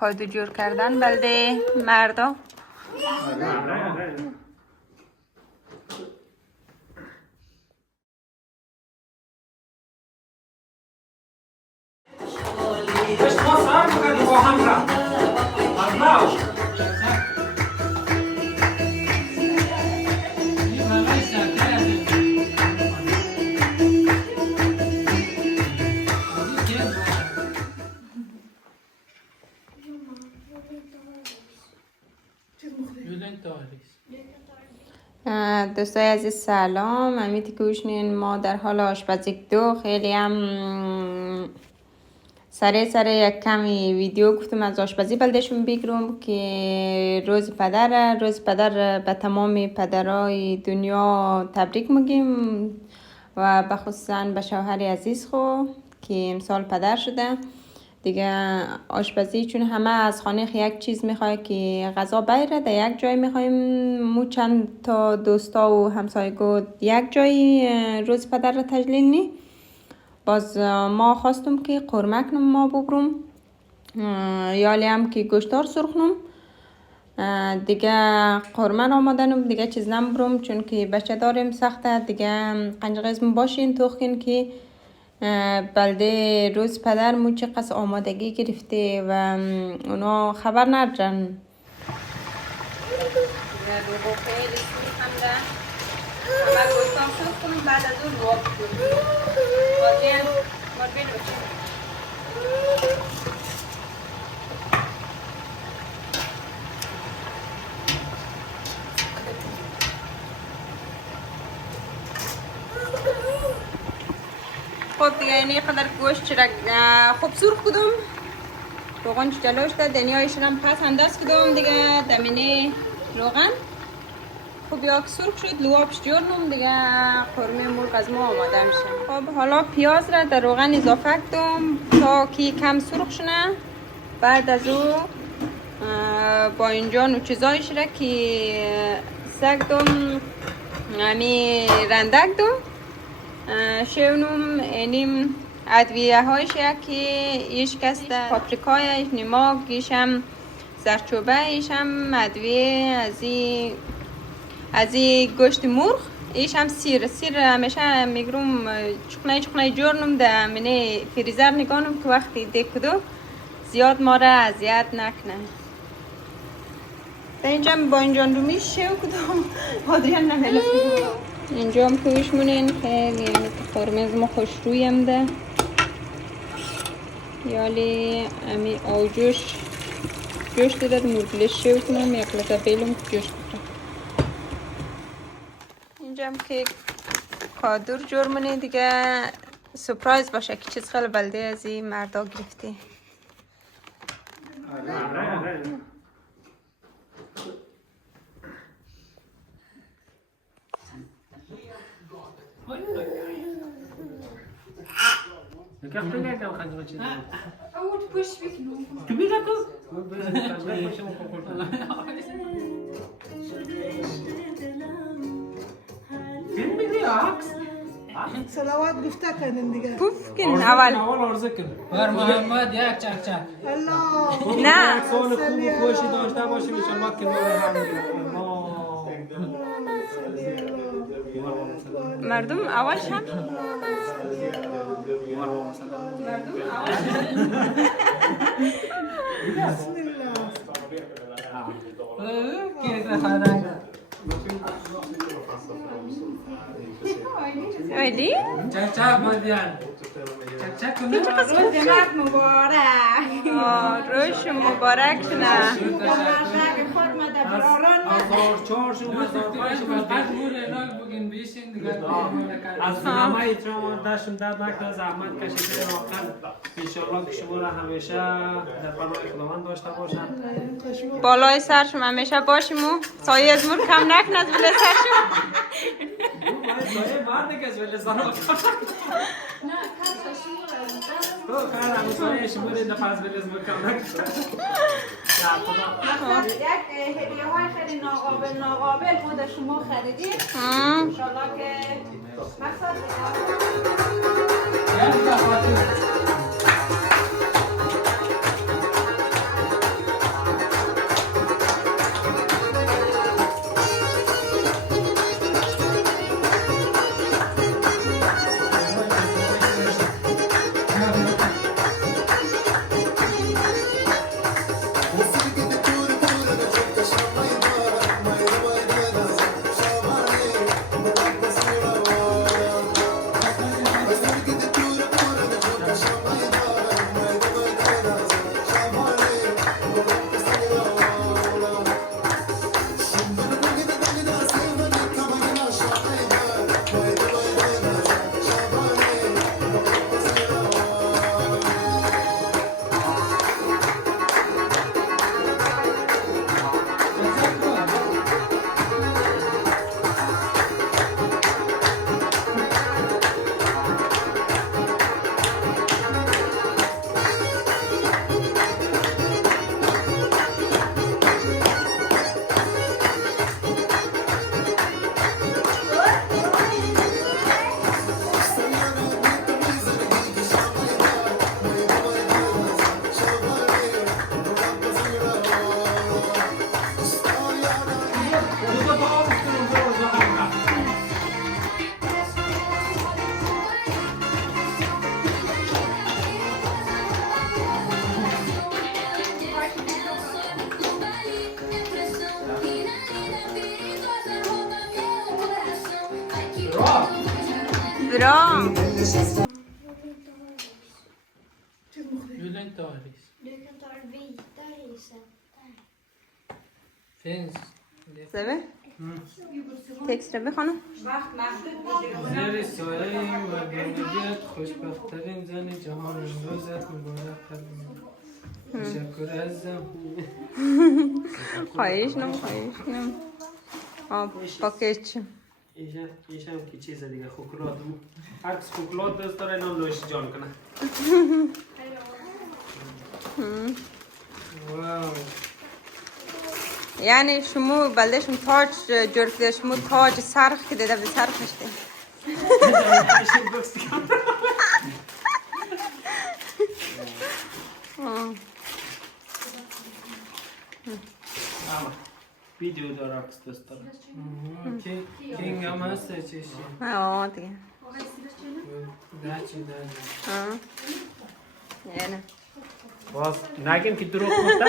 کادو جور کردن بلده مردا. دوستای عزیز سلام، امیتی که بشنین ما در حال آشپزی دو خیلی هم سر یک کمی ویدیو گفتم از آشپزی بلدشون بگیرم که روز پدر به تمام پدرای دنیا تبریک میگیم و بخصوصا به شوهر عزیز خو که امسال پدر شده دیگه. آشپزی چون همه از خانه یک چیز میخواه که غذا بیره در یک جای میخوایم مو چند تا دوستا و همسایگو یک جای روز پدر را تجلیل نی. باز ما خواستم که قرمه کنم ما ببرم یالی هم که گوشتار سرخنم دیگه قرمه آمادنم دیگه چیز نمبرم چون که بچه داریم سخته دیگه. قنجقیزم باشین توخین که بلده روز پدر مو چه قصد آمادگی گرفته و اونا خبر ندارن. خب دیگه اینی قدر گوشت چرک خوب سرخ کدوم روغن جلوش ده دنیایش هم پس انداز کدوم دیگه دمینه روغن خب یک سرخ شد لوابش جورنم دیگه قرمه مرغ از ما آماده میشه. خب حالا پیاز را در روغن اضافه کدوم تا که کم سرخ شنه. بعد از او باینجان و چیزایش را که سکدم یعنی رندک دوم شونم اینیم ادویه هایش که ایش کسته پاپریکای ایش نماک ایش هم زرچوبه ایش هم ادویه از گوشت مرغ ایش هم سیر همیشه میگروم چکنه جورنم ده منه فریزر نگانم که وقتی دکدو زیاد ما را اذیت نکنه. در اینجا با اینجا رومیش شو کدوم آدریان نمیلف اینجا هم کویش مونین خیلی قرمز ما خوش رویم ده یالی امی آوجوش جوش داد مرگلش شو کنم یک لطه بیلم جوش بخورم. اینجا هم که کادور جور مونی دیگه سپرایز باشه که چیز خیلی بلده از این مردا گرفته. صلوات گفته کردن دیگه پوف کن اول عرضه کن بر محمد یک چک الله نه سال خوب و خوشی داشته باشیم انشالله که مردم اول شم بسم الله ایدی؟ چک مادیان چک کنه روز مبارک روش مبارک شنه از چهار شما از پنج شما قد موره نای بگین بیشین دیگه از همه ایترام داشتم در نکنه زحمت کشیده واقعا انشالله که شما را همیشه در پناه خداوند داشته باشن بالای سر شما همیشه باشیم و سایه از مور کم نکنه از بالای سر شما سایه مرد که از ولی سر تو کار همون سایه شما را دفعه از ولی از مور کم نکنه یک هدیه های خیلی ناقابل خود شما خریدید انشالله که مقصد لا Julen Torres. Finns. سبه تکست رو بخونم وقت محدود میشه. زیر سایه مردمیت خوشبختترین زن جهان امروزت مبارک قلبم. تشکر عزیزم. خواهیش نم پاکیج ایشم که چیز دیگه خوکلات هر کس خوکلات دوست داره اینم نوش جان کنه. واو. یعنی شما بلدشون تاج جور کده شما تاج سرخ که دیده به سرخش ده ویدیو داره عکس دوست داره. کینگ هم هست چیشی. آه دیگه داچی یعنی باز نگیم که دروغ گفته.